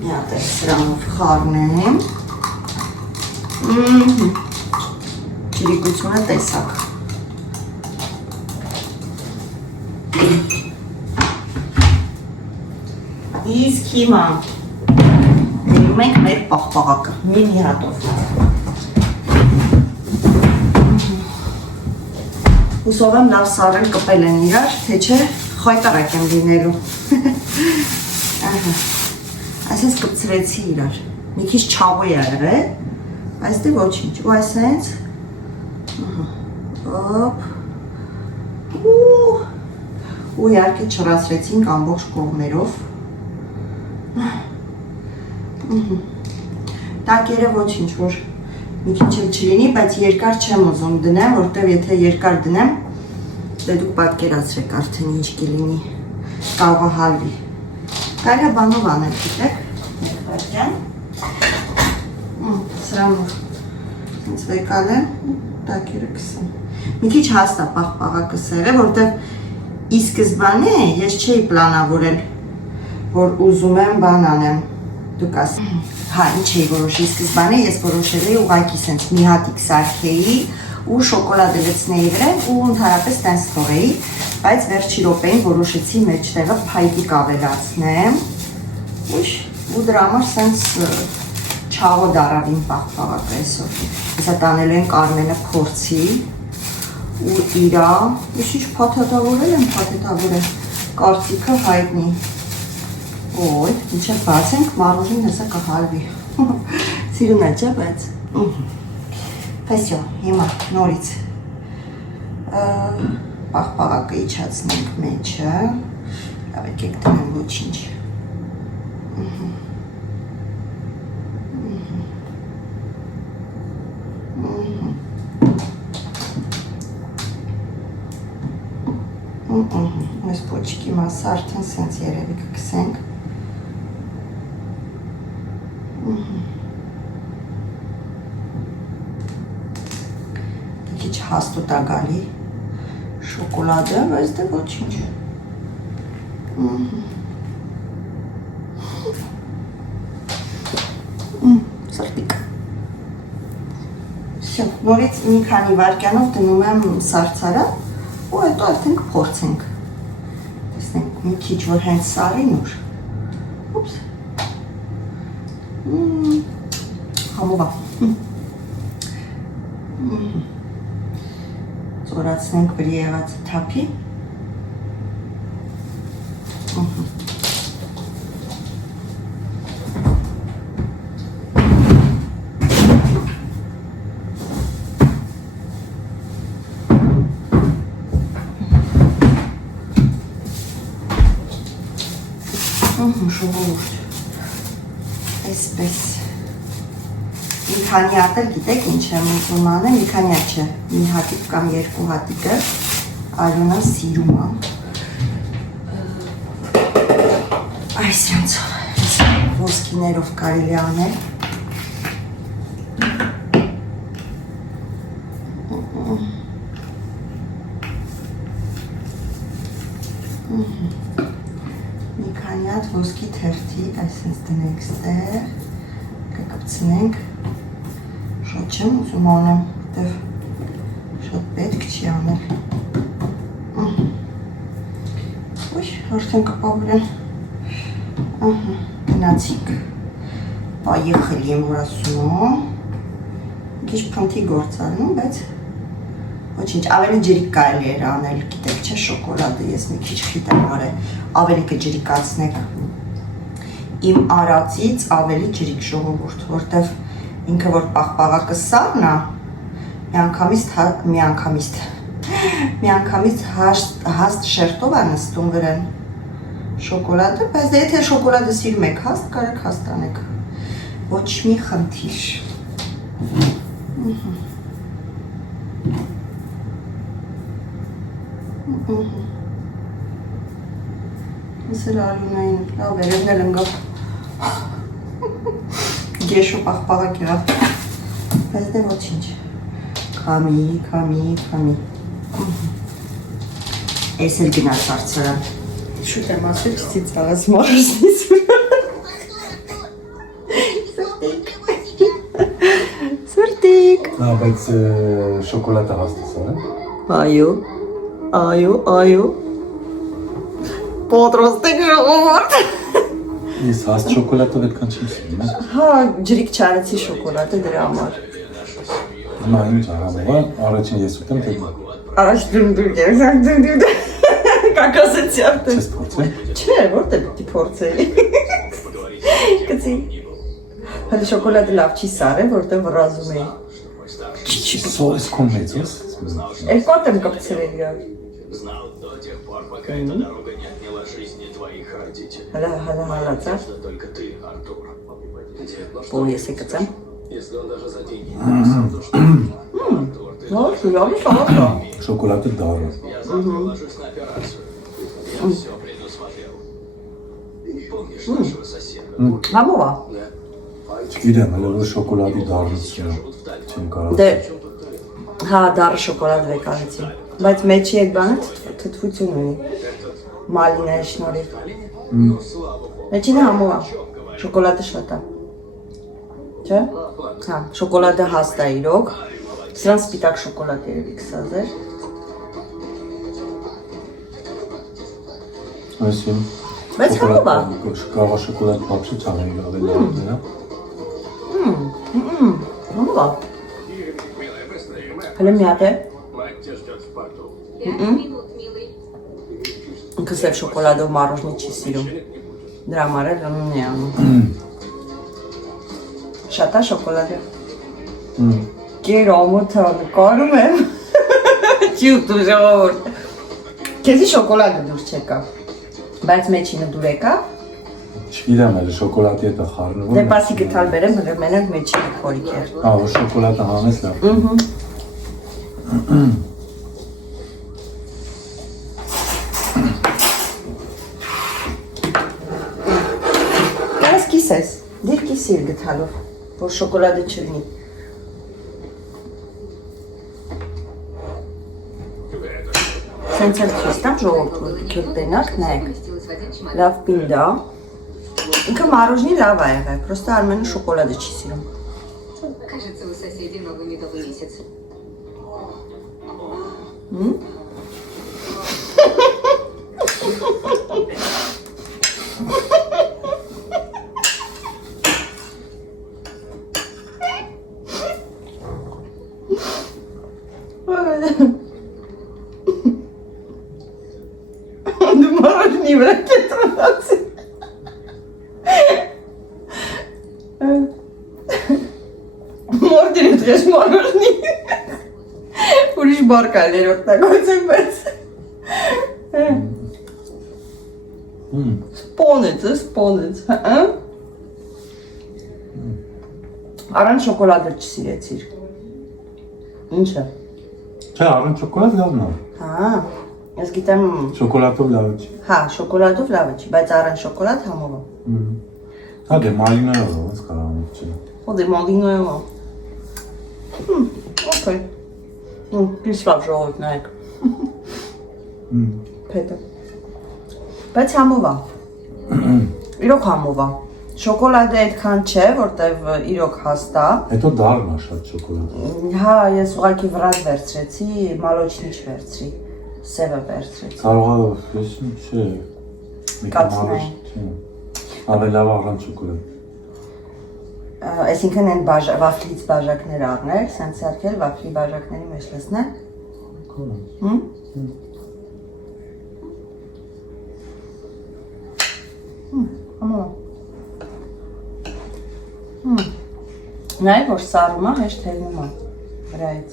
Մի հատ էլ սրանով խառնեմ, ջրիկությունը տեսակ, իսկ հիմա դնում ենք մեր պաղպաղակը, մի հատով, հուսով եմ լավ սառել կպել են իրար, թե չէ խայտարակ եմ լինելու, այսպես կպցրեցի իրար, մի քիչ չաղու է եղել, այս դե ոչինչ, ու այսենց, ու իհարկե չռասրեցինք ամբողջ կողմերով, տակերը ոչինչ, որ մի քիչ էլ չլինի, բայց երկար չեմ ուզում դնեմ, որտև եթե երկար դնեմ, դե դուք պատկերացրեք արդեն ինչ կլինի, կարող է հալվի, կարելի է բանով անել, գիտեք, մեկ վայրկյան, սրանով ինձ վեկալ եմ, տակերը կսեմ, մի քիչ հաստ է պաղպաղակը սեղը, որտև ի սկզբանե ես չէի պլանավորել, որ ուզում եմ բան անեմ, դուք ասեմ, հա, ինչ էի որոշի, սկզբանե ես որոշել էի ուղղակի սենց մի հատիկ սարքեի ու շոկոլադը լցնեի վրա ու ընդհանրապես տենց թողեի, բայց վերջի րոպեին որոշեցի մեջտեղը փայտիկ ավելացնեմ ու դրա համար սենց չաղոտ առավ իմ պաղպաղակը այսօր, հեսա տանել են Կարմենը փորձի ու իրա, ես ինչ փաթաթավորել եմ, կարծիքը հայտնի, Ոյ, ինչև բացենք, մարոժին հեսա կհալվի, սիրուն է չէ, բայց, Всё, հիմա նորից պաղպաղակը իջացնենք մեջը, լավ եկեք տնեմ ոչինչ, այս պոչիկի մասը արդեն սենց երևի կքսենք, Քիչ հաստուտ է գալի շոկոլադը, բայց դե ոչինչ, սրտիկ, Всё, նորից մի քանի վայրկյանով դնում եմ սարցարան ու հետո արդեն կփորձենք, տեսնենք մի քիչ որ հենց սարի նոր, ուպս, համով է, Զորացնենք վրի եղած թափի, Ժողովուրդ։ Այսպես։ Մի քանի հատ էլ գիտեք ինչ եմ ուզում անեմ, մի քանի հատ չէ, մի հատիկ կամ երկու հատիկը Արյունը սիրում է։ Այսինքն ոսկիներով կարելի անել։ Մի քանի հատ ոսկի թերթի, այսպես դնենք ստեղ, կկպցնենք, շատ չեմ ուզում անեմ, որտև շատ պետք չի անել։ Ոյ, արդեն կպավրեն, գնացիք, պայեխելի եմ որ ասում, քիչ փնթի գործալնում, բայց ոչինչ, ավելի ջրիկ կարելի էր անել, գիտեք չէ, շոկոլադը ես մի քիչ խիտ եմ արել, ավելի կջրիկացնեք իմ արածից ավելի ջրիկ ժողովուրդ, որտև ինքը որ պաղպաղակը սառն է, միանգամից հաստ շերտով է նստում վրան շոկոլադը, բայց դե եթե շոկոլադը սիրում եք հաստ, կարեք հաստ անեք, ոչ մի խնդիր։ Ես էլ Արյունային լավ վերևն էլ ընգավ գեշո պաղպաղակ եղավ, բայց դե ոչինչ, քամի, ես էլ գնաց հարցրան, շուտ եմ ասել չցից աղաց մարուսնից սրտիկ, բայց շոկոլադը հաստիս է, այո, Պատրաստեք ժողովուրդ։ Ես հաստ շոկոլադով այդքան չեմ սիրում, Հա, ջրիկ չարեցի շոկոլադը դրա համար։ Հիմա ինչ արավա, առաջին ես ուտեմ, թե Առաջ դու կակասեցի արդեն։ չես փորձել։ Չէ, որտե՞ղ պիտի փորձեի։ Կծի։ Հələ շոկոլադը լավ չի սարել, որտեղ վռազում էի։ Սորս կոմեծ ես։ Երկու հատ եմ կպցրել իրար։ Հələ, ծա։ Ու ես է կծեմ։ Լավ, շալակա։ Շոկոլադը դառը։ Համով է։ Չգիտեմ, հələ որ շոկոլադի դառնություն չեմ կարող։ Դե, հա, դառը շոկոլադ վեկարեցի, բայց մեջի եկ բանը թթվություն ունի, մալինայի շնորհիվ։ Մեջինը համով է, շոկոլադը շատ է, չէ՞։ Հա, շոկոլադը հաստ է իրոք, սրան սպիտակ շոկոլադ երևի կսած էր։ Այսին։ Բայց համով է։ Կարող է շոկոլադ բապշի չաղեն ավելի լավ դրա։ Համով է։ Հələ մի հատ է։ Ինքը սև շոկոլադով մարոժնի չի սիրում, դրա համար էլ լնուն է անում։ Շատ է շոկոլադը։ Կեր ամոթը նկարում եմ, չի ուտում ժողովուրդ։ Քեզի շոկոլադը դուր չեկա, բայց մեջինը դուր եկա։ Չգիտեմ, էլ շոկոլադի հետ է խառնվում։ Դե պասի գտալ բերեմ, հղեր մենակ մեջինը խորիկ էր։ Ա, որ շոկոլադը հանես լավ։ Կարես կիսես, դիր կիսիր գտալով, որ շոկոլադը չլնի։ Սենց էլ չես տամ ժողորդ, որ դիքել տենակ, նայեք, լավ պինդա, ինքը մարոժնի լավ է եղել, պրոստը Արմենը շոկոլադը չի սիրում։ Кажется, у соседей новый медовый месяц. Դու մարոժնի վրա կետրոնացի։ Մորդին էդ ես մարոժնի։ Ուրիշ բար կալեր որդագործեմ, բայց։ Սպոնեց, հա։ Առանց շոկոլադը չսիրեցիր։ Ինչը։ Չէ, առանց շոկոլադ լավն է։ Հա, ես գիտեմ, Շոկոլադով լավ չի։ հա, շոկոլադով լավ չի, բայց առանց շոկոլադ համով է։ Հա դե մարինարով ոնց կարող չի։ Ոդի մալինոյով։ Okay։ Ինչ լավ ժողովուրդ նայեք։ Փետը։ Բայց համով է։ Իրոք համով է։ Շոկոլադը այդքան չէ, որտեվ իրոք հաստ է։ Հետո դառն է շատ շոկոլադ։ Հա, ես ուղղակի վրաց վերցրեցի, մալոչնիչ վերցրի, սևը վերցրեցի։ Կարող է, ես չէ։ Կացնային։ Ավելի լավ առանց շոկոլադ։ Այսինքն են վաֆլից բաժակներ առնել, սենց սարքել, վաֆլի բաժակների մեջ լցնել։ Համով։ Նայ, որ սարում է, հեշտ հելնում է վրայից,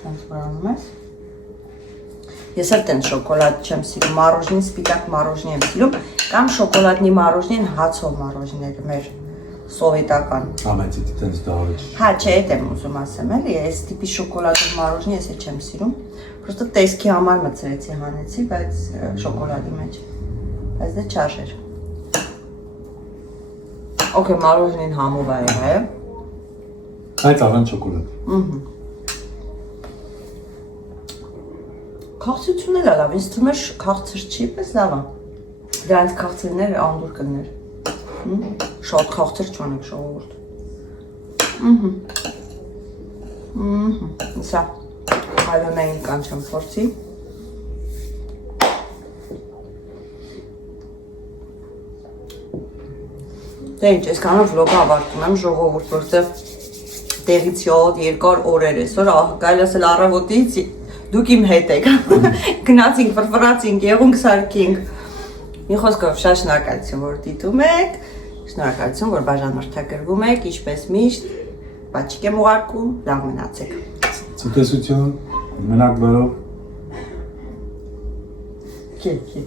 սենց որ անում ես։ Ես էլ տեն շոկոլադ չեմ սիրում, մարոժնի, սպիտակ մարոժնի եմ սիրում, կամ շոկոլադնի մարոժնին հացով մարոժները մեր սովետական։ Ամենից տենց դավիճ։ Հա, չէ, էդ եմ ուզում ասեմ էլի, այս տիպի շոկոլադով մարոժնի ես չեմ սիրում, պրոստը տեսքի համար մցրեցի հանեցի, բայց շոկոլադի մեջ, բայց դե չարժեր։ Okay, մարոժնին համով է է։ Այդ առանց շոկոլադ։ Քաղցրությունն էլ լավ, ինձ թվում է քաղցր չի, պես լավ է։ Դրանց քաղցրներ անդուր կներ։ Շատ քաղցր չանեք ժողովուրդ։ Սա հայլոնային կանչեմ փորձի։ Դե ինչ, այսքանով վլոգը ավարտում եմ ժողովուրդ, որտեղ տեղից յոտ երկար օրեր այսօր, կարելի ասել առավոտից դուք իմ հետ եք, գնացինք, ֆրֆրացինք, եղունք սարքինք, մի խոսքով շատ շնորհակալություն, որ դիտում եք, շնորհակալություն, որ բաժանորդագրվում եք, ինչպես միշտ, բաճիկ եմ ուղարկում, լավ մնացեք։ Ցտեսություն, մնաք բարով։ Քեքի։